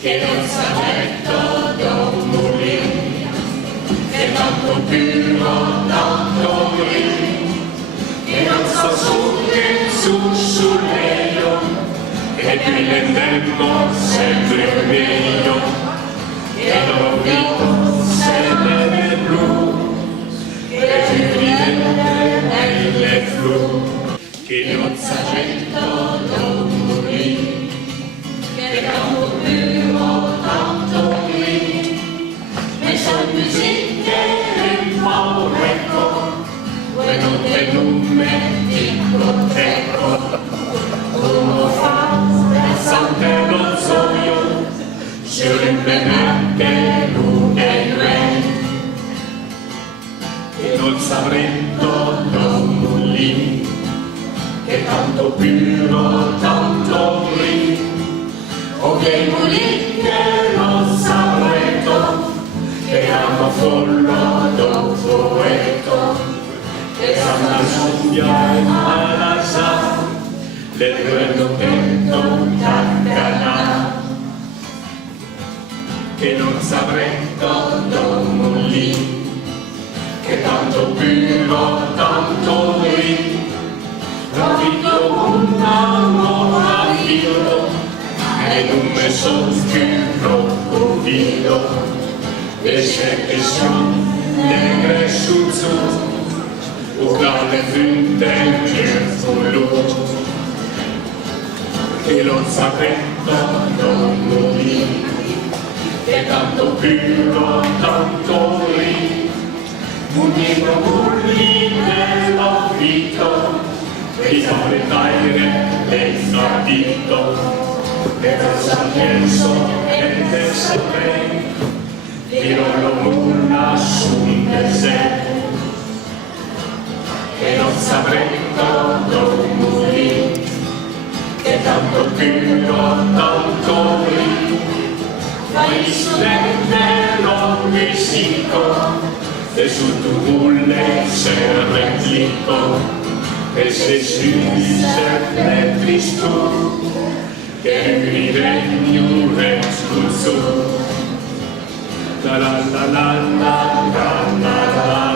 che non sa detto domuli, che tanto puro, tanto lì, che non sa su che su meglio, che qui l'endemmo sempre meglio, che l'ho visto se neve blu, che più ridente nelle flu, che non sa detto domuli, che tanto puro, tanto lì, messo in musica e maurecco, e non te nume discoteco, uno fa pensante lo so io, simplemente lui e re, che non sapremo domuli, che tanto puro, tanto lì, o che mulì che non sapremo, che amo follo dopo poeto, che sanno studiare alla sa, le quello che non caccanà, che non sapremo domuli, che tanto puro, tanto lì, l'ho vinto una nuova figlio, e non mi sono più crocodilo, e se che sono negre su su, ora le finte che fu che non sapremo domuli, che tanto puro, tanto lì, un nido bulli nello vito, e saprei tagliare l'esadito, che cosa penso e te saprei, che non lo nulla su un deserto, che non sapremo domuli, che tanto puro, tanto lì, ma il silente non visico, e su tu bulle se replico, e se si serve tristo, che gride più respulso. La la la la la la la la.